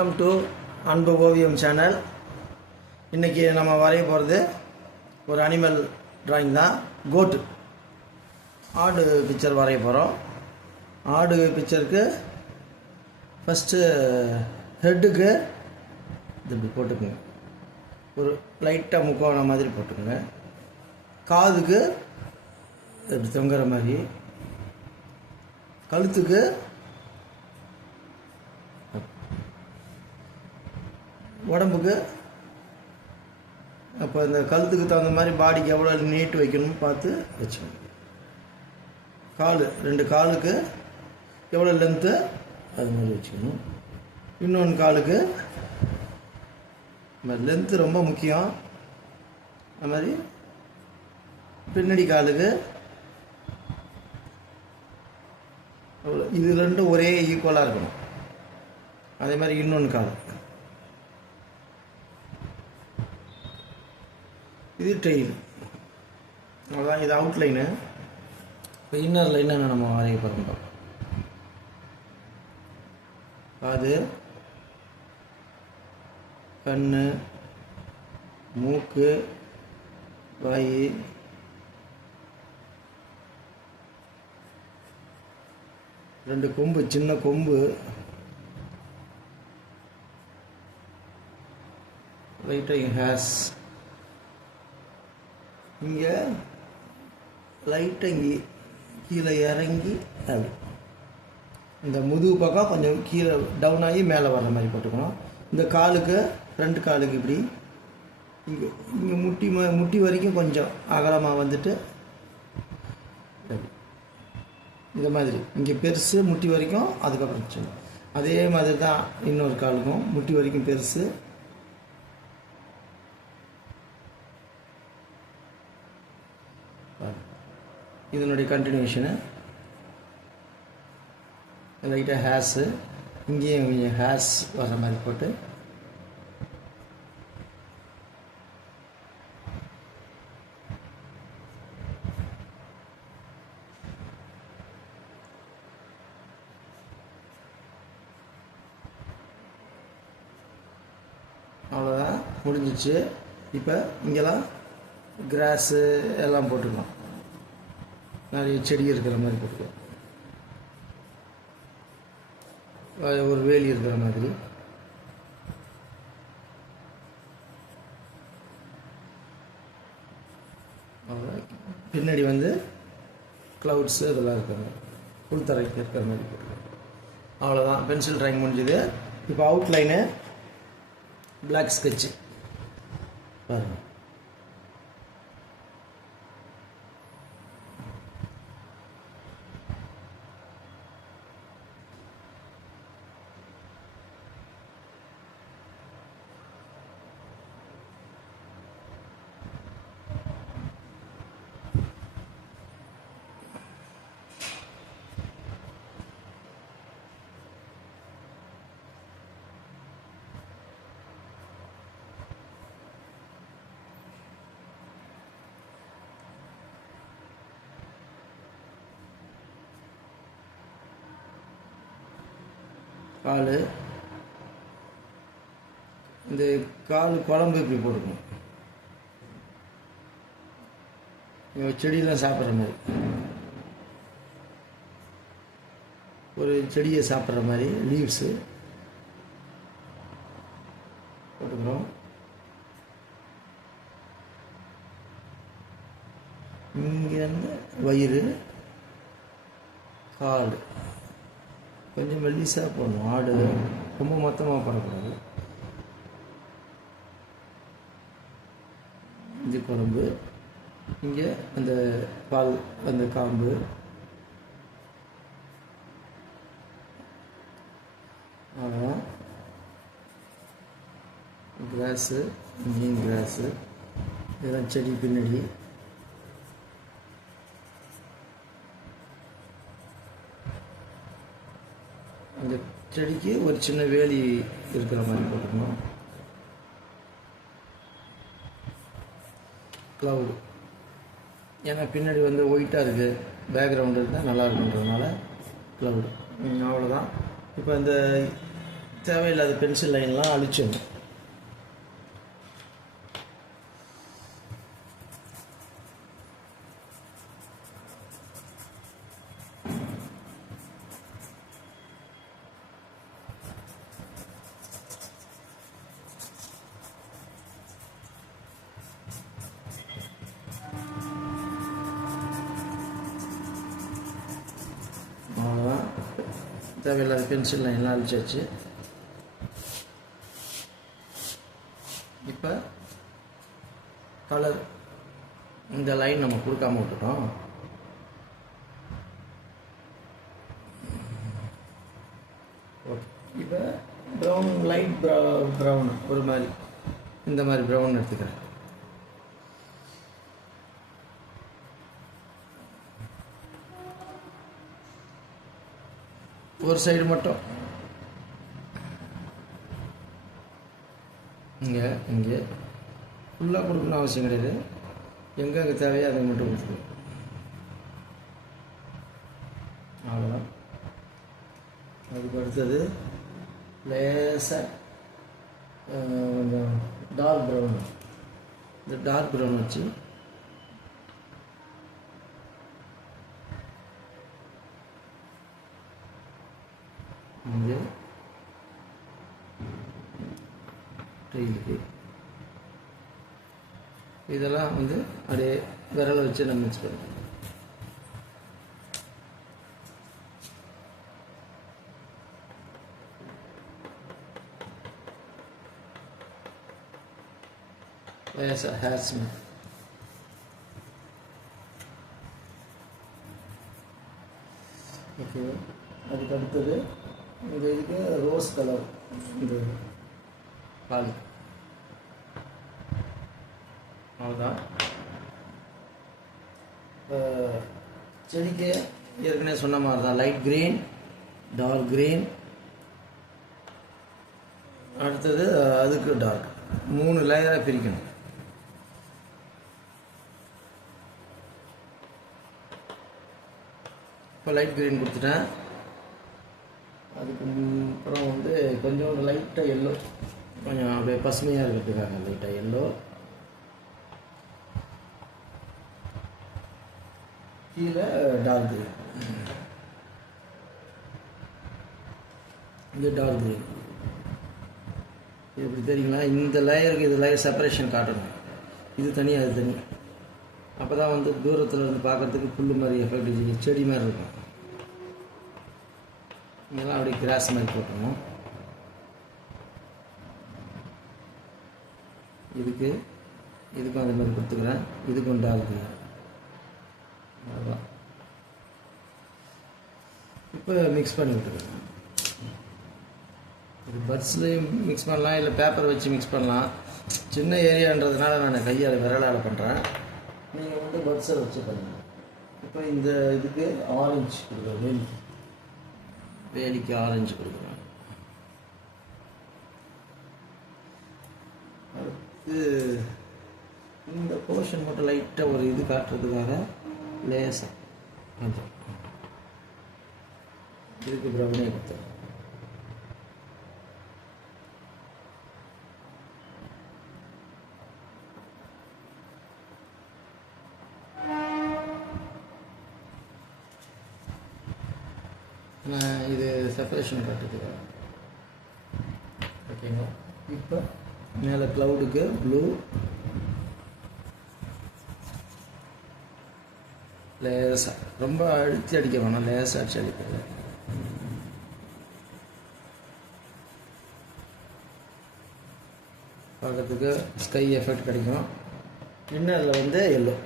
Welcome to அன்பு ஓவியம் channel. இன்றைக்கி நம்ம வரைய போகிறது ஒரு அனிமல் டிராயிங் தான். கோட்டு ஆடு பிக்சர் வரைய போகிறோம். ஆடு பிக்சருக்கு ஃபஸ்ட்டு ஹெட்டுக்கு இது இப்படி போட்டுக்குங்க, ஒரு லைட்டாக முக்கோணம் மாதிரி போட்டுக்குங்க. காதுக்கு இப்படி தொங்குற மாதிரி, கழுத்துக்கு உடம்புக்கு அப்போ இந்த கழுத்துக்கு தகுந்த மாதிரி பாடிக்கு எவ்வளோ நீட்டு வைக்கணும்னு பார்த்து வச்சுக்கணும். ரெண்டு காலுக்கு எவ்வளோ லென்த்து அது மாதிரி வச்சுக்கணும். இன்னொன்று காலுக்கு லென்த்து ரொம்ப முக்கியம். அது மாதிரி பின்னாடி காலுக்கு இது ரெண்டும் ஒரே ஈக்குவலாக இருக்கணும். அதே மாதிரி இன்னொன்று கால், இது டெயில். அவ்வளோதான், இது அவுட்லைனு. இப்போ இன்னர் லைனை நம்ம வரைய போகிறோம். காது, கண், மூக்கு, வாய், ரெண்டு கொம்பு, சின்ன கொம்பு, லைட்டாக ஹேர்ஸ், இங்கே லைட்டாக இங்கே கீழே இறங்கி அப்படி இந்த முதுகு பக்கம் கொஞ்சம் கீழே டவுன் ஆகி மேலே வர்ற மாதிரி போட்டுக்கணும். இந்த காலுக்கு, ஃப்ரண்ட் காலுக்கு இப்படி இங்கே இங்கே முட்டி வரைக்கும் கொஞ்சம் அகலமாக வந்துட்டு இந்த மாதிரி இங்கே பெருசு முட்டி வரைக்கும், அதுக்கப்புறம் சின்ன. அதே மாதிரி தான் இன்னொரு காலுக்கும் முட்டி வரைக்கும் பெருசு, இதனுடைய கண்டினியூஷனு. லைட்டாக ஹேர்ஸு, இங்கேயும் கொஞ்சம் ஹேர்ஸ் வர்ற மாதிரி போட்டு அவ்வளோதான், முடிஞ்சிச்சு. இப்போ இங்கெல்லாம் கிராஸு எல்லாம் போட்டுக்கலாம், நிறைய செடி இருக்கிற மாதிரி போட்டுக்கலாம், ஒரு வேலி இருக்கிற மாதிரி. பின்னாடி வந்து க்ளவுட்ஸு இதெல்லாம் இருக்கிற புல்தரைக்கு இருக்கிற மாதிரி போட்டுக்கலாம். அவ்வளோதான், பென்சில் ட்ராயிங் முடிஞ்சுது. இப்போ அவுட்லைனு பிளாக் ஸ்கெட்சு பாருங்கள். கால், இந்த கால் குழம்பு இப்படி போட்டுக்கணும், செடியெலாம் சாப்பிட்ற மாதிரி, ஒரு செடியை சாப்பிட்ற மாதிரி லீவ்ஸு போட்டுக்கிறோம். இங்கேருந்து வயிறு, கால் கொஞ்சம் மெல்லிசாக போடணும். ஆடு ரொம்ப மொத்தமாக போடக்கூடாது. இது குழம்பு, இங்கே அந்த பால், அந்த காம்பு, அவ்வளோதான். கிராஸு, இங்கேயும் கிராஸு, இதெல்லாம் செடி பின்னாடி. அந்த செடிக்கு ஒரு சின்ன வேலி இருக்கிற மாதிரி போட்டுக்கணும். க்ளவுடு, ஏன்னா பின்னாடி வந்து ஒயிட்டாக இருக்குது, பேக்ரவுண்டு இருந்தால் நல்லா இருக்குன்றதுனால க்ளவுடு. அவ்வளோதான். இப்போ இந்த தேவையில்லாத பென்சில் லைன்லாம் அழிச்சிடணும். அவ்வளோதான். தேவையில்லாத பென்சில் லைன்லாம் அழிச்சாச்சு. இப்போ கலர் இந்த லைன் நம்ம கொடுக்காம விட்டுட்டோம். ஓகே, இப்போ ப்ரௌன், லைட் ப்ரௌன், ஒரு மாதிரி இந்த மாதிரி ப்ரௌன் எடுத்துக்கிறேன். ஒரு சைடு மட்டும் இங்கே ஃபுல்லாக கொடுக்கணும் அவசியம் கிடையாது. எங்கே தேவையோ அதை மட்டும் கொடுத்துருவோம். அவ்வளோதான். அதுக்கு அடுத்தது லேசாக கொஞ்சம் டார்க் ப்ரௌன், இந்த டார்க் ப்ரௌன் வச்சு இங்கே டெய்லுக்கு இதெல்லாம் வந்து அப்படியே விரலை வச்சு நம்ம மிக்ஸ் பண்ணுவோம். Hair smell. ஓகே, அதுக்கு அடுத்தது இந்த இதுக்கு ரோஸ் கலர், இந்த பால். அவ்வளோதான். செடிக்கு ஏற்கனவே சொன்ன மாதிரி தான் லைட் க்ரீன், டார்க் க்ரீன், அடுத்தது அதுக்கு டார்க், 3 லேயராக பிரிக்கணும். இப்போ லைட் க்ரீன் கொடுத்துட்டேன். அதுக்கு அப்புறம் வந்து கொஞ்சம் லைட்டாக எல்லோ, கொஞ்சம் அப்படியே பசுமையாக இருக்கிறதுக்காக லைட்டாக எல்லோ. கீழே டார்க் க்ரீன், இது டார்க் க்ரீன். இது எப்படி தெரியுங்களா? இந்த லேயருக்கு இது லேயர் செப்பரேஷன் காட்டணும். இது தனி, அது தனி. அப்போ தான் வந்து தூரத்தில் இருந்து பார்க்குறதுக்கு புல் மாதிரி எஃபெக்ட், செடி மாதிரி இருக்கும். இதெல்லாம் அப்படியே கிராஸ் மாதிரி போட்டணும். இதுக்கும் அந்த மாதிரி கொடுத்துக்கிறேன். இதுக்கும் டார்க் க்ரீன். அவ்வளோதான். இப்போ மிக்ஸ் பண்ணி விட்டுருக்கேன். இது பட்ஸ்லேயும் மிக்ஸ் பண்ணலாம், இல்லை பேப்பர் வச்சு மிக்ஸ் பண்ணலாம். சின்ன ஏரியான்றதுனால நான் கையால் விரலால் பண்ணுறேன். நீங்கள் வந்து பட்ஸில் வச்சு பண்ணுங்கள். இப்போ இந்த இதுக்கு ஆரஞ்சு கொடுக்குறேன், வேலிக்கு ஆரஞ்சு கொடுக்குறேன். அடுத்து இந்த போர்ஷன் மட்டும் லைட்டாக ஒரு இது காட்டுறதுக்காக லேசாக கொஞ்சம் இதுக்கு ப்ரௌனே கொடுத்தேன். நான் இது செப்பரேஷன் காட்டுறதுக்காக. ஓகேங்களா? இப்போ மேலே க்ளவுடுக்கு ப்ளூ, லேசாக, ரொம்ப அழுத்தி அடிக்க வேணாம், லேசாக அடிச்சு அடிக்கிறது. பார்க்கறதுக்கு ஸ்கை எஃபெக்ட் கிடைக்கும். இன்னரில் வந்து எல்லோ.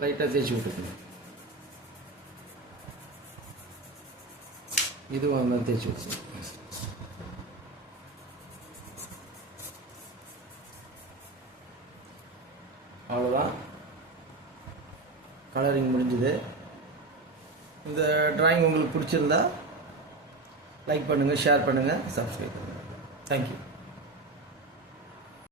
லைட்டாக தேய்ச்சி விட்டுக்கணும். இதுவும் அந்த மாதிரி தேய்ச்சி விட்டுக்கணும். அவ்வளோதான், கலரிங் முடிஞ்சுது. இந்த டிராயிங் உங்களுக்கு பிடிச்சிருந்தா லைக் பண்ணுங்கள், ஷேர் பண்ணுங்கள், சப்ஸ்கிரைப் பண்ணுங்கள். தேங்க்யூ.